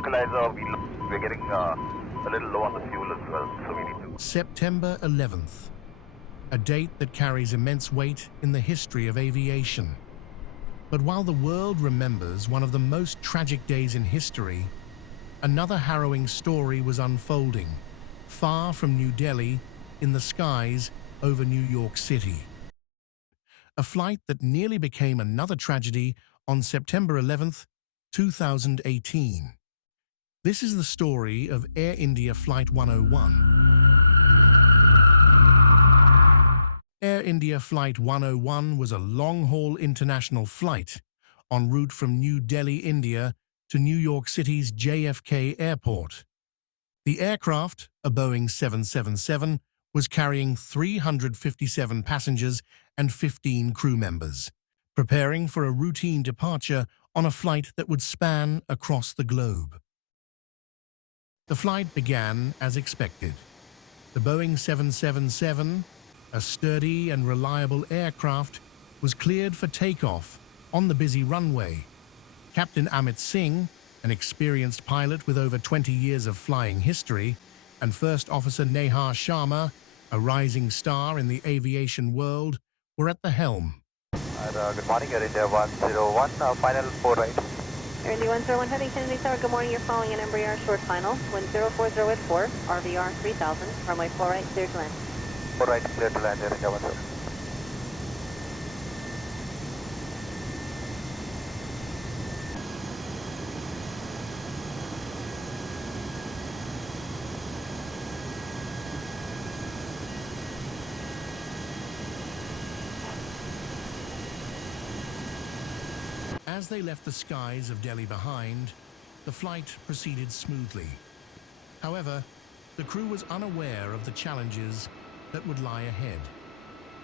localizer, we're getting a little low on the fuel as well, so we need to. September 11th, a date that carries immense weight in the history of aviation. But while the world remembers one of the most tragic days in history, another harrowing story was unfolding, far from New Delhi, in the skies over New York City. A flight that nearly became another tragedy on September 11th, 2018. This is the story of Air India Flight 101. Air India Flight 101 was a long-haul international flight en route from New Delhi, India, to New York City's JFK Airport. The aircraft, a Boeing 777, was carrying 357 passengers and 15 crew members, preparing for a routine departure on a flight that would span across the globe. The flight began as expected. The Boeing 777, a sturdy and reliable aircraft, was cleared for takeoff on the busy runway. Captain Amit Singh, an experienced pilot with over 20 years of flying history, and First Officer Neha Sharma, a rising star in the aviation world, were at the helm. Good morning, Air India 101, final 4 right. Air India 101 heading Kennedy Tower, good morning, you're following an Embraer short final, 1040 at 4, RVR 3000, runway 4 right, clear to land. 4 right, clear to land, Air India 101. As they left the skies of Delhi behind, the flight proceeded smoothly. However, the crew was unaware of the challenges that would lie ahead.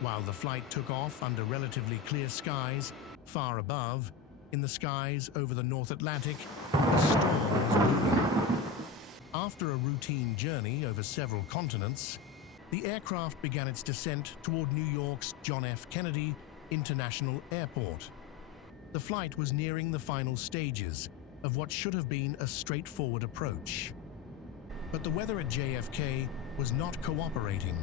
While the flight took off under relatively clear skies, far above, in the skies over the North Atlantic, a storm was brewing. After a routine journey over several continents, the aircraft began its descent toward New York's John F. Kennedy International Airport. The flight was nearing the final stages of what should have been a straightforward approach. But the weather at JFK was not cooperating.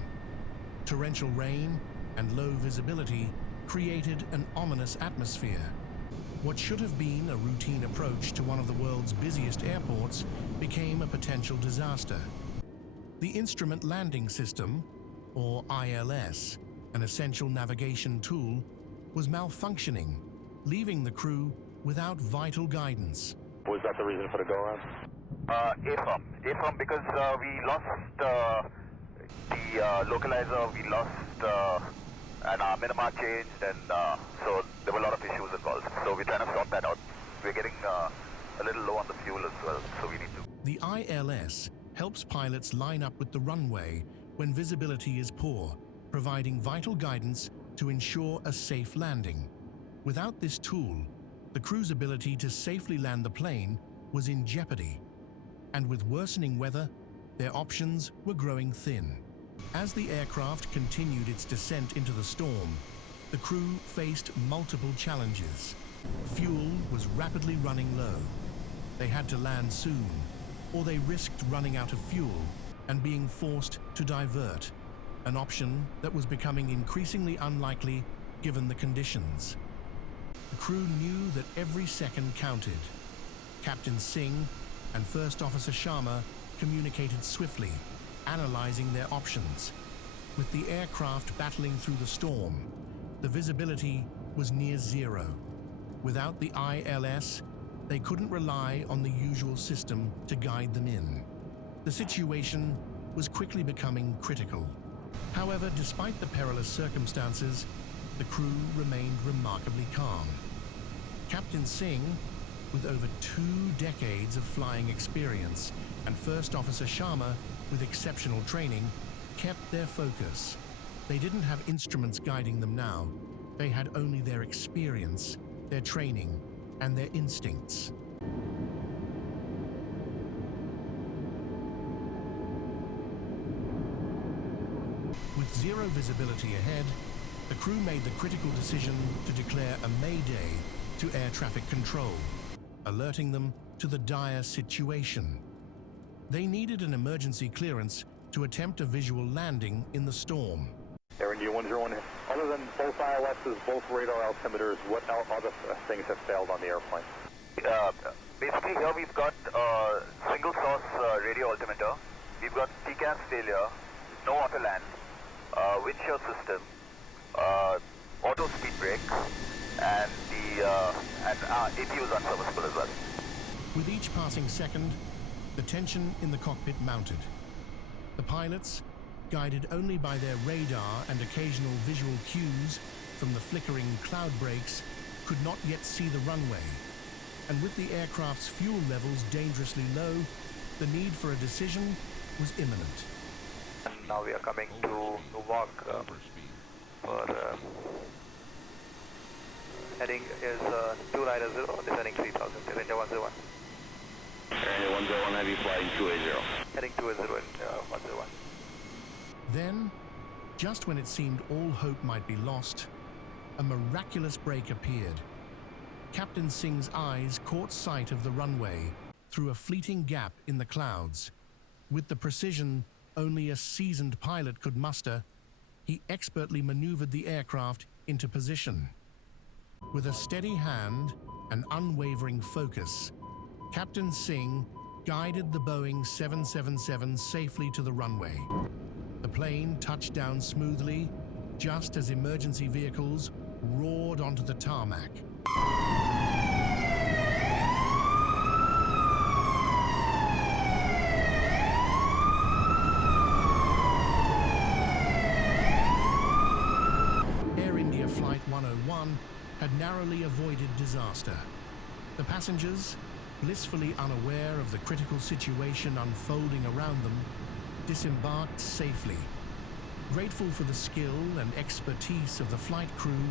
Torrential rain and low visibility created an ominous atmosphere. What should have been a routine approach to one of the world's busiest airports became a potential disaster. The Instrument Landing System, or ILS, an essential navigation tool, was malfunctioning, leaving the crew without vital guidance. Was that the reason for the go-around? AFIRM, because we lost the localizer, we lost and our minima changed, and so there were a lot of issues involved. So we're trying to sort that out. We're getting a little low on the fuel as well, so we need to. The ILS helps pilots line up with the runway when visibility is poor, providing vital guidance to ensure a safe landing. Without this tool, the crew's ability to safely land the plane was in jeopardy. And with worsening weather, their options were growing thin. As the aircraft continued its descent into the storm, the crew faced multiple challenges. Fuel was rapidly running low. They had to land soon, or they risked running out of fuel and being forced to divert, an option that was becoming increasingly unlikely given the conditions. The crew knew that every second counted. Captain Singh and First Officer Sharma communicated swiftly, analyzing their options. With the aircraft battling through the storm, the visibility was near zero. Without the ILS, they couldn't rely on the usual system to guide them in. The situation was quickly becoming critical. However, despite the perilous circumstances, the crew remained remarkably calm. Captain Singh, with over 2 decades of flying experience, and First Officer Sharma, with exceptional training, kept their focus. They didn't have instruments guiding them now. They had only their experience, their training, and their instincts. With zero visibility ahead, the crew made the critical decision to declare a mayday to air traffic control, alerting them to the dire situation. They needed an emergency clearance to attempt a visual landing in the storm. Air India 101, other than both ILSs, both radar altimeters, what other things have failed on the airplane? Basically here we've got single source radio altimeter, we've got TCAS failure, no auto land, wind shear system, auto speed brake, and the APU is unserviceable as well. With each passing second, the tension in the cockpit mounted. The pilots, guided only by their radar and occasional visual cues from the flickering cloud breaks, could not yet see the runway. And with the aircraft's fuel levels dangerously low, the need for a decision was imminent. And now we are coming to walk for heading is 290, descending 3000, Air India 101. Air India 101, heavy flying 280. Heading 280 in 101. Then, just when it seemed all hope might be lost, a miraculous break appeared. Captain Singh's eyes caught sight of the runway through a fleeting gap in the clouds. With the precision only a seasoned pilot could muster, he expertly maneuvered the aircraft into position. With a steady hand and unwavering focus, Captain Singh guided the Boeing 777 safely to the runway. The plane touched down smoothly, just as emergency vehicles roared onto the tarmac. Air India Flight 101 had narrowly avoided disaster. The passengers, blissfully unaware of the critical situation unfolding around them, disembarked safely. Grateful for the skill and expertise of the flight crew,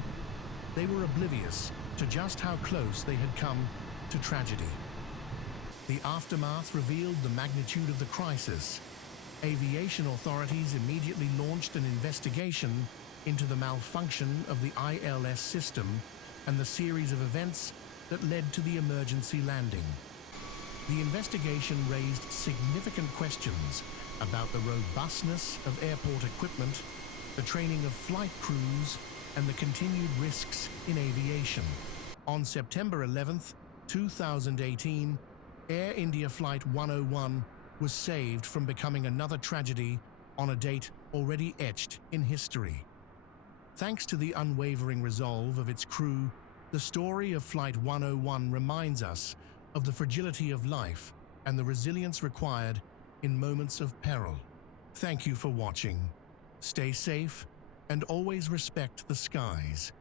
they were oblivious to just how close they had come to tragedy. The aftermath revealed the magnitude of the crisis. Aviation authorities immediately launched an investigation into the malfunction of the ILS system and the series of events that led to the emergency landing. The investigation raised significant questions about the robustness of airport equipment, the training of flight crews, and the continued risks in aviation. On September 11th, 2018, Air India Flight 101 was saved from becoming another tragedy on a date already etched in history. Thanks to the unwavering resolve of its crew, the story of Flight 101 reminds us of the fragility of life and the resilience required in moments of peril. Thank you for watching. Stay safe and always respect the skies.